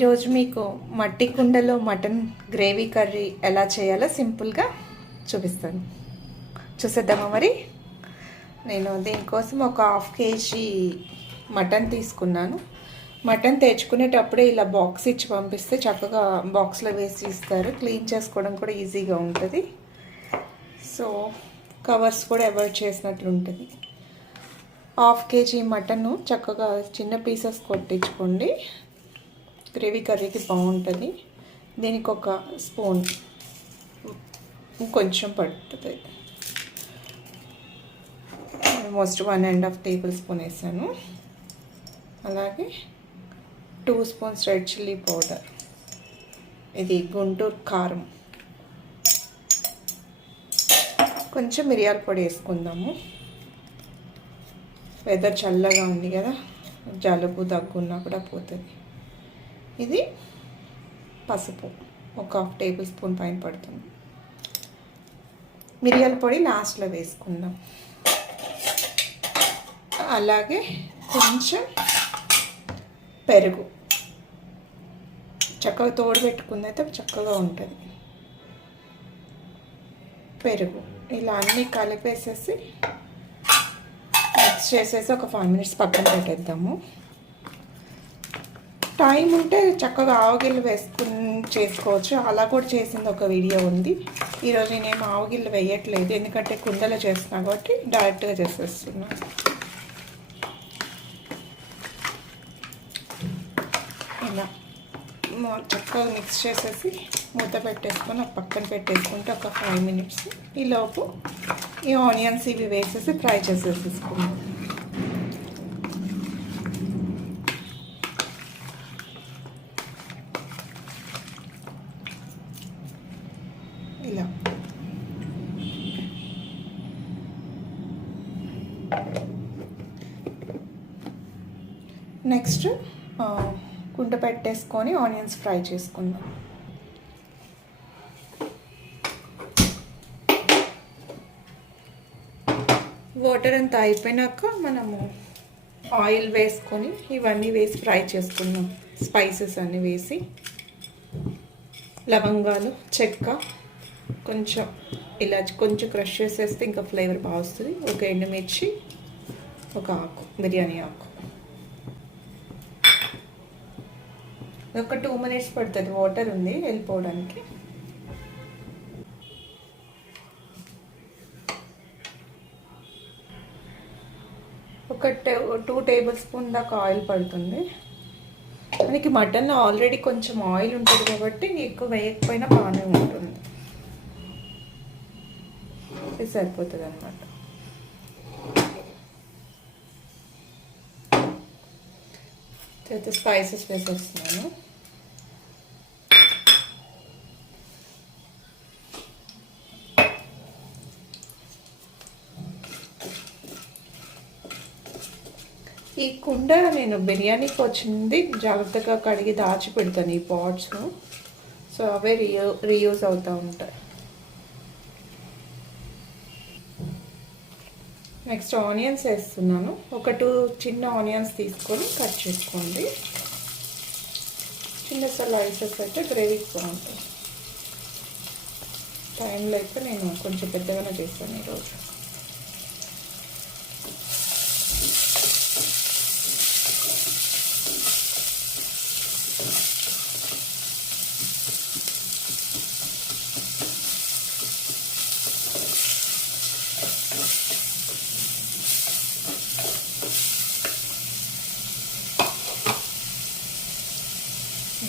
ఈరోజు మీకు మట్టి కుండలో మటన్ గ్రేవీ కర్రీ ఎలా చేయాలో సింపుల్గా చూపిస్తాను. చూసేద్దామా మరి. నేను దీనికోసం ఒక 1/2 kg మటన్ తీసుకున్నాను. మటన్ తెచ్చుకునేటప్పుడే ఇలా బాక్స్ ఇచ్చి పంపిస్తే చక్కగా బాక్స్లో వేసి ఇస్తారు. క్లీన్ చేసుకోవడం కూడా ఈజీగా ఉంటుంది. సో కవర్స్ కూడా అవాయిడ్ చేసినట్లు ఉంటుంది. 1/2 kg మటన్ చక్కగా చిన్న పీసెస్ కొట్టించుకోండి. గ్రేవీ కర్రీకి బాగుంటుంది. దీనికి ఒక స్పూన్ కొంచెం పడుతుంది, ఆల్మోస్ట్ 1.5 టేబుల్ స్పూన్ వేసాను. అలాగే 2 స్పూన్స్ రెడ్ చిల్లీ పౌడర్, ఇది గుంటూరు కారం, కొంచెం మిరియాల పొడి వేసుకుందాము. వెదర్ చల్లగా ఉంది కదా, జలుబు దగ్గున్నా కూడా పోతుంది. ఇది పసుపు ఒక 1/2 టేబుల్ స్పూన్ పైన పడుతుంది. మిరియాల పొడి లాస్ట్లో వేసుకుందాం. అలాగే కొంచెం పెరుగు చక్కగా తోడు పెట్టుకుందైతే చక్కగా ఉంటుంది. పెరుగు ఇలా అన్నీ కలిపేసేసి మిక్స్ చేసేసి ఒక 5 minutes పక్కన పెట్టేద్దాము. టైం ఉంటే చక్కగా ఆవగిళ్ళు వేసుకుని చేసుకోవచ్చు. అలా కూడా చేసింది ఒక వీడియో ఉంది. ఈరోజు నేనేం ఆవగిళ్ళు వేయట్లేదు, ఎందుకంటే కుండలో చేస్తున్నా కాబట్టి డైరెక్ట్గా చేసేస్తున్నాను. ఇలా చక్కగా మిక్స్ చేసేసి మూత పెట్టేసుకొని ఒక పక్కన పెట్టేసుకుంటే ఒక 5 minutes. ఈలోపు ఈ ఆనియన్స్ ఇవి వేసేసి ఫ్రై చేసేసుకున్నాం. ఇలా నెక్స్ట్ కుండ పెట్టేసుకొని ఆనియన్స్ ఫ్రై చేసుకుందాం. వాటర్ అంతా అయిపోయినాక మనము ఆయిల్ వేసుకొని ఇవన్నీ వేసి ఫ్రై చేసుకుందాం. స్పైసెస్ అన్నీ వేసి లవంగాలు, చెక్క, కొంచెం ఇలాచి కొంచెం క్రష్ చేసేస్తే ఇంకా ఫ్లేవర్ బాగా వస్తుంది. ఒక ఎండుమిర్చి, ఒక ఆకు, బిర్యానీ ఆకు. ఒక 2 minutes పడుతుంది, వాటర్ ఉంది వెళ్ళిపోవడానికి. ఒక 2 టేబుల్ స్పూన్ దాకా ఆయిల్ పడుతుంది. మనకి మటన్లో ఆల్రెడీ కొంచెం ఆయిల్ ఉంటుంది కాబట్టి ఎక్కువ వేయకపోయినా బాగానే ఉంటుంది, సరిపోతుంది అన్నమాట. తర్వాత స్పైసెస్ వేసేస్తున్నాను. ఈ కుండ నేను బిర్యానీకి వచ్చింది జాగ్రత్తగా కడిగి దాచి పెడతాను ఈ పాట్స్. సో అవే రీయూజ్ అవుతూ ఉంటాయి. నెక్స్ట్ ఆనియన్స్ వేస్తున్నాను. ఒక 2 చిన్న ఆనియన్స్ తీసుకొని కట్ చేసుకోండి. చిన్న స్లైసెస్ అయితే గ్రేవీకి బాగుంటుంది. టైంలో అయితే నేను కొంచెం పెద్దగానే చేస్తాను ఈరోజు.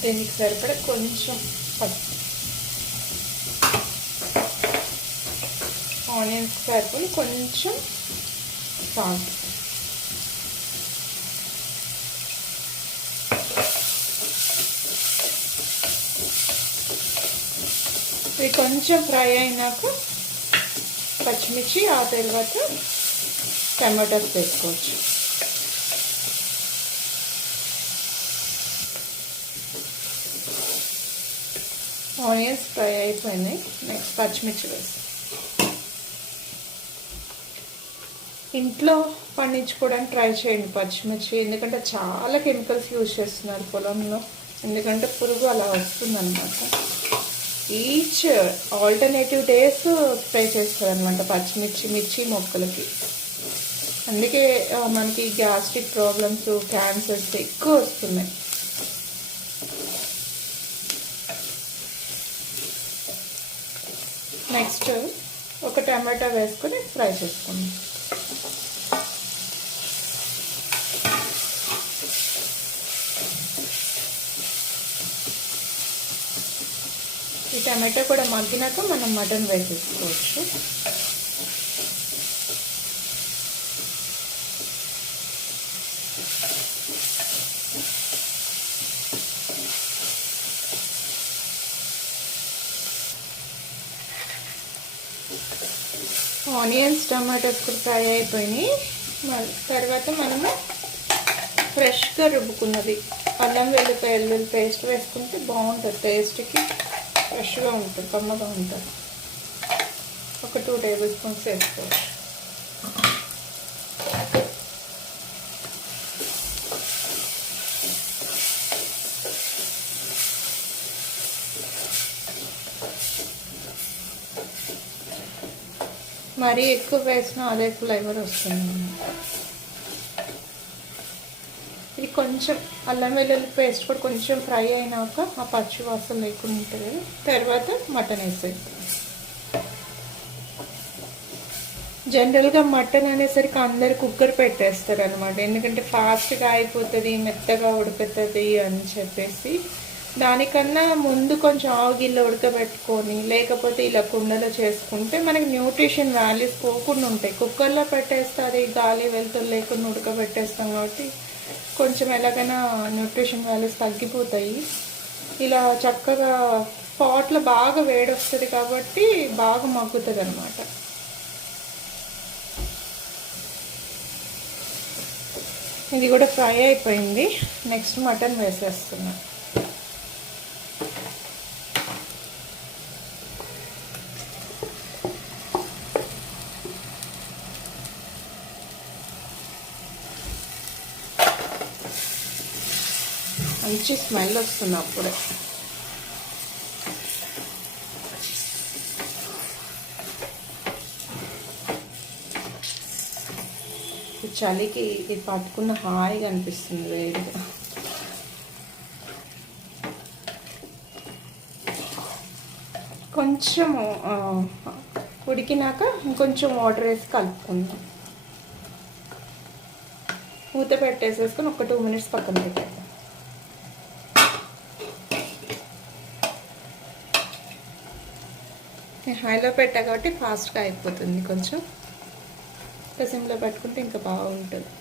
దీనికి సరిపడా కొంచెం పసుపు, ఆనియన్స్ సరిపడి కొంచెం సాల్ట్, ఇవి కొంచెం ఫ్రై అయినాక పచ్చిమిర్చి, ఆ తర్వాత టమాటోస్ వేసుకోవచ్చు. ఆనియన్స్ ఫ్రై అయిపోయినాయి. నెక్స్ట్ పచ్చిమిర్చి వేసి ఇంట్లో పండించుకోవడానికి ట్రై చేయండి పచ్చిమిర్చి, ఎందుకంటే చాలా కెమికల్స్ యూజ్ చేస్తున్నారు పొలంలో. ఎందుకంటే పురుగు అలా వస్తుందన్నమాట. ఈచ్ ఆల్టర్నేటివ్ డేస్ స్ప్రే చేస్తారనమాట పచ్చిమిర్చి మిర్చి మొక్కలకి. అందుకే మనకి గ్యాస్ట్రిక్ ప్రాబ్లమ్స్, క్యాన్సర్స్ ఎక్కువ వస్తున్నాయి. నెక్స్ట్ ఒక టమాటా వేసుకొని ఫ్రై చేసుకుందాం. ఈ టమాటా కూడా మగ్గినాక మనం మటన్ వేసేసుకోవచ్చు. ఆనియన్స్ టమాటోస్ కూడా ఫ్రై అయిపోయినాయి. తర్వాత మనము ఫ్రెష్గా రుబ్బుకున్నది అల్లం వెల్లుల్లి పేస్ట్ వేసుకుంటే బాగుంటుంది. టేస్ట్కి ఫ్రెష్గా ఉంటుంది, కమ్మగా ఉంటుంది. ఒక 2 టేబుల్ స్పూన్స్ వేసుకోవచ్చు. మరీ ఎక్కువ వేసినా అదే ఫ్లేవర్ వస్తుంది. ఇది కొంచెం అల్లం వెల్లుల్లి పేస్ట్ కూడా కొంచెం ఫ్రై అయినాక ఆ పచ్చి వాసన లేకుండా ఉంటుంది. తర్వాత మటన్ వేసేస్తాం. జనరల్గా మటన్ అనేసరికి అందరు కుక్కర్ పెట్టేస్తారు అనమాట. ఎందుకంటే ఫాస్ట్గా అయిపోతుంది, మెత్తగా ఉడుకుతుంది అని చెప్పేసి. దానికన్నా ముందు కొంచెం ఆగిల్లో ఉడకబెట్టుకొని లేకపోతే ఇలా కుండలో చేసుకుంటే మనకి న్యూట్రిషన్ వాల్యూస్ పోకుండా ఉంటాయి. కుక్కర్లో పెట్టేస్తే అది గాలి వెళ్తురు లేకుండా ఉడకబెట్టేస్తాం కాబట్టి కొంచెం ఎలాగైనా న్యూట్రిషన్ వాల్యూస్ తగ్గిపోతాయి. ఇలా చక్కగా పాట్లో బాగా వేడి వస్తుంది కాబట్టి బాగా మగ్గుతుంది అనమాట. ఇది కూడా ఫ్రై అయిపోయింది. నెక్స్ట్ మటన్ వేసేస్తున్నా. మంచి స్మెల్ వస్తుంది అప్పుడే. చలికి ఇది పట్టుకున్న హాయిగా అనిపిస్తుంది వేడిగా. కొంచెం ఉడికినాక ఇంకొంచెం వాటర్ వేసి కలుపుకుందాం. మూత పెట్టేసేసుకొని ఒక 2 మినిట్స్ పక్కన పెట్టేద్దాం. హైలో పెట్టా కాబట్టి ఫాస్ట్గా అయిపోతుంది. కొంచెం సిమ్లో పెట్టుకుంటే ఇంకా బాగుంటుంది.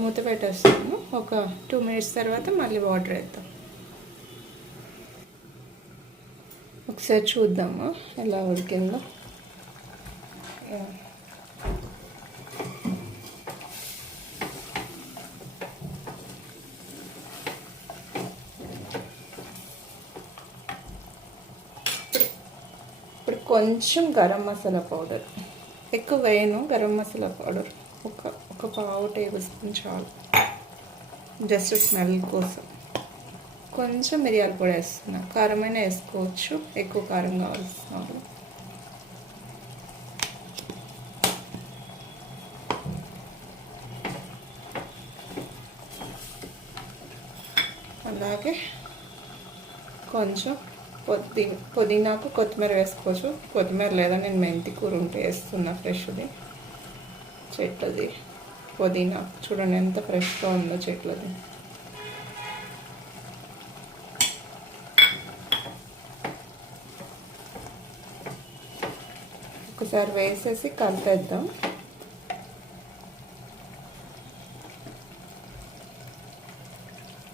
మూత పెట్టేస్తాము. ఒక 2 మినిట్స్ తర్వాత మళ్ళీ వాటర్ వేద్దాం. ఒకసారి చూద్దాము ఎలా ఉడికిందో. ఇప్పుడు కొంచెం గరం మసాలా పౌడర్, ఎక్కువ వేయను. గరం మసాలా పౌడర్ ఒక పావు టేబుల్ స్పూన్ చాలు, జస్ట్ స్మెల్ కోసం. కొంచెం మిరియాల పొడి వేస్తున్నా. కారమైన వేసుకోవచ్చు, ఎక్కువ కారం కావాల్సిన వాళ్ళు. అలాగే కొంచెం పుదీనాకు కొత్తిమీర వేసుకోవచ్చు. కొత్తిమీర లేదా నేను మెంతి కూర ఉంటే వేస్తున్నా, ఫ్రెష్ది చెట్లది పుదీనా. చూడండి ఎంత ఫ్రెష్గా ఉందో చెట్లది. ఒకసారి వేసేసి కలిపేద్దాం.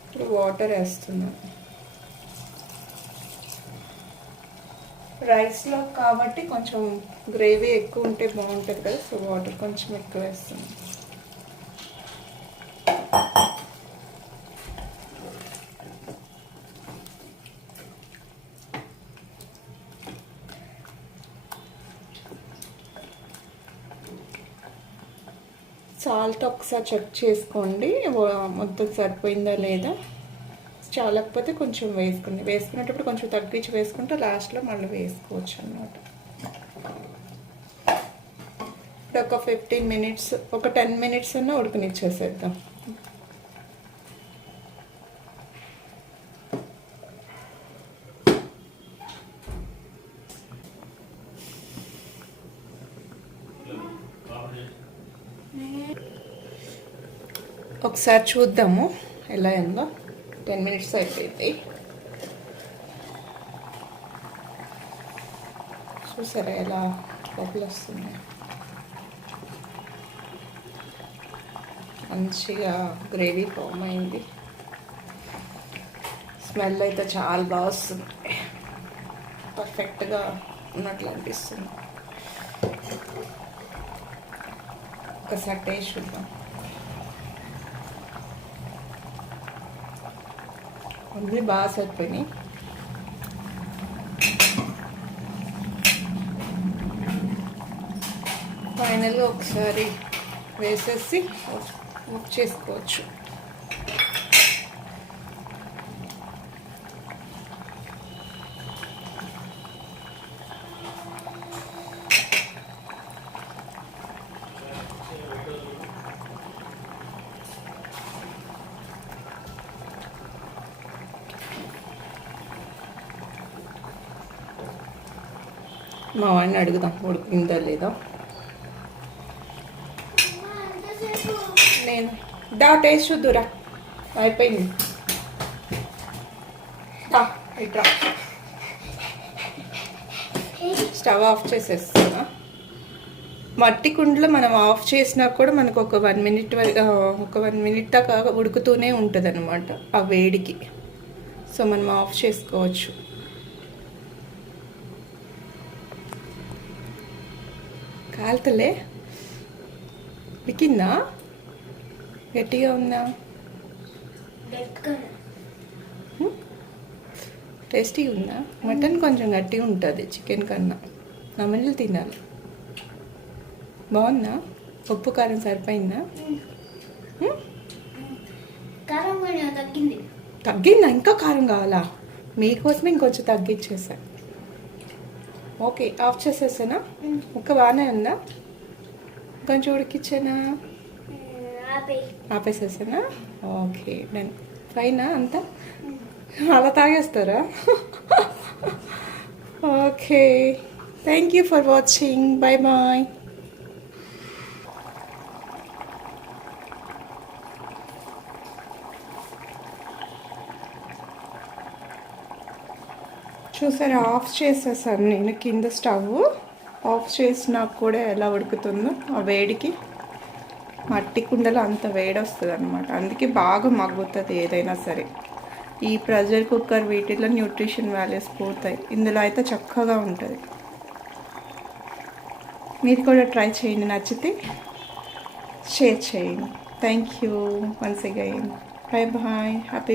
ఇప్పుడు వాటర్ వేస్తున్నాను. రైస్లో కాబట్టి కొంచెం గ్రేవీ ఎక్కువ ఉంటే బాగుంటుంది కదా, సో వాటర్ కొంచెం ఎక్కువ వేస్తున్నాను. సాల్ట్ ఒకసారి చెక్ చేసుకోండి, మొత్తం సరిపోయిందా లేదా. చాలకపోతే కొంచెం వేసుకునేటప్పుడు కొంచెం తగ్గించి వేసుకుంటే లాస్ట్లో మళ్ళీ వేసుకోవచ్చు అన్నమాట. ఇప్పుడు ఒక 15 మినిట్స్, ఒక 10 మినిట్స్ అన్నా ఉడకనిచ్చేసేద్దాం. ఒకసారి చూద్దాము ఎలా అయిందో. 10 మినిట్స్ అయిపోయింది. చూసారా ఎలా బబుల్ వస్తుంది. మంచిగా గ్రేవీ ఫామ్ అయింది. స్మెల్ అయితే చాలా బాగా వస్తుంది. పర్ఫెక్ట్గా ఉన్నట్లు అనిపిస్తుంది. ఒకసారి టేస్ట్ చూద్దాం. అన్నీ బాగా సరిపోయినాయి. ఫైనల్గా ఒకసారి వేసేసి కుక్ చేసుకోవచ్చు. మా వాడిని అడుగుదాం ఉడికిందా లేదా. నేను టేస్ట్ చూద్దురా. అయిపోయింది. ఇట్రా స్టవ్ ఆఫ్ చేసేస్తున్నా. మట్టి కుండలో మనం ఆఫ్ చేసినా కూడా మనకు ఒక 1 మినిట్ దాకా ఉడుకుతూనే ఉంటుంది అనమాట ఆ వేడికి. సో మనం ఆఫ్ చేసుకోవచ్చు. కాలుతలే, ఉడికిందా? గట్టిగా ఉందా? టేస్టీగా ఉందా? మటన్ కొంచెం గట్టిగా ఉంటుంది చికెన్ కన్నా. నమ్మలు తినాలి. బాగుందా? ఉప్పు కారం సరిపోయిందా? తగ్గిందా? ఇంకా కారం కావాలా? మీకోసమే ఇంకొంచెం తగ్గించేసా. Okay, of చేసేసానా? ఒక్క బాగానే ఉందా? కొంచెం ఉడికిచ్చానా? ఆపేసేసానా? Okay done. ఫైనా అంతా? అలా తాగేస్తారా? Okay, thank you for watching. Bye bye. చూసారా, ఆఫ్ చేసేసాను నేను. కింద స్టవ్ ఆఫ్ చేసినా కూడా ఎలా ఉడుకుతుందో ఆ వేడికి. మట్టి కుండలో అంత వేడి వస్తుంది అనమాట. అందుకే బాగా మగ్గుతుంది ఏదైనా సరే. ఈ ప్రెషర్ కుక్కర్ వీటిల్లో న్యూట్రిషన్ వాల్యూస్ పోతాయి. ఇందులో అయితే చక్కగా ఉంటుంది. మీరు కూడా ట్రై చేయండి. నచ్చితే షేర్ చేయండి. Thank you once again. Bye bye. Happy